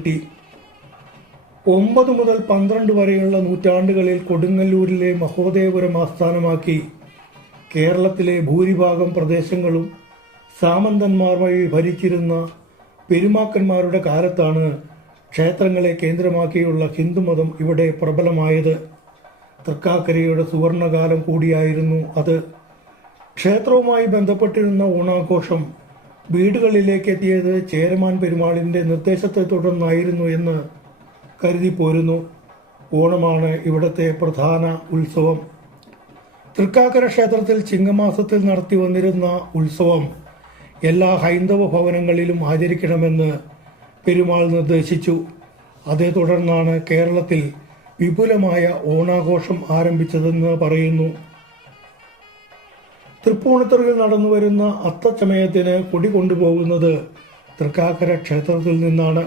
നീട്ടി. 9 മുതൽ 12 വരെയുള്ള നൂറ്റാണ്ടുകളിൽ കൊടുങ്ങല്ലൂരിലെ മഹോദയപുരം ആസ്ഥാനമാക്കി കേരളത്തിലെ ഭൂരിഭാഗം പ്രദേശങ്ങളും സാമന്തന്മാർ വഴി ഭരിച്ചിരുന്ന പെരുമാക്കന്മാരുടെ കാലത്താണ് ക്ഷേത്രങ്ങളെ കേന്ദ്രമാക്കിയുള്ള ഹിന്ദുമതം ഇവിടെ പ്രബലമായത്. തൃക്കാക്കരയുടെ സുവർണകാലം കൂടിയായിരുന്നു അത്. ക്ഷേത്രവുമായി ബന്ധപ്പെട്ടിരുന്ന ഓണാഘോഷം വീടുകളിലേക്ക് എത്തിയത് ചേരമാൻ പെരുമാളിൻ്റെ നിർദ്ദേശത്തെ തുടർന്നായിരുന്നു എന്ന് കരുതിപ്പോരുന്നു. ഓണമാണ് ഇവിടുത്തെ പ്രധാന ഉത്സവം. തൃക്കാക്കര ക്ഷേത്രത്തിൽ ചിങ്ങമാസത്തിൽ നടത്തി വന്നിരുന്ന ഉത്സവം എല്ലാ ഹൈന്ദവ ഭവനങ്ങളിലും ആചരിക്കണമെന്ന് പെരുമാൾ നിർദ്ദേശിച്ചു. അതേ തുടർന്നാണ് കേരളത്തിൽ വിപുലമായ ഓണാഘോഷം ആരംഭിച്ചതെന്ന് പറയുന്നു. തൃപ്പൂണിത്തുറയിൽ നടന്നുവരുന്ന അത്തച്ചമയത്തിന് കൊടി കൊണ്ടുപോകുന്നത് തൃക്കാക്കര ക്ഷേത്രത്തിൽ നിന്നാണ്.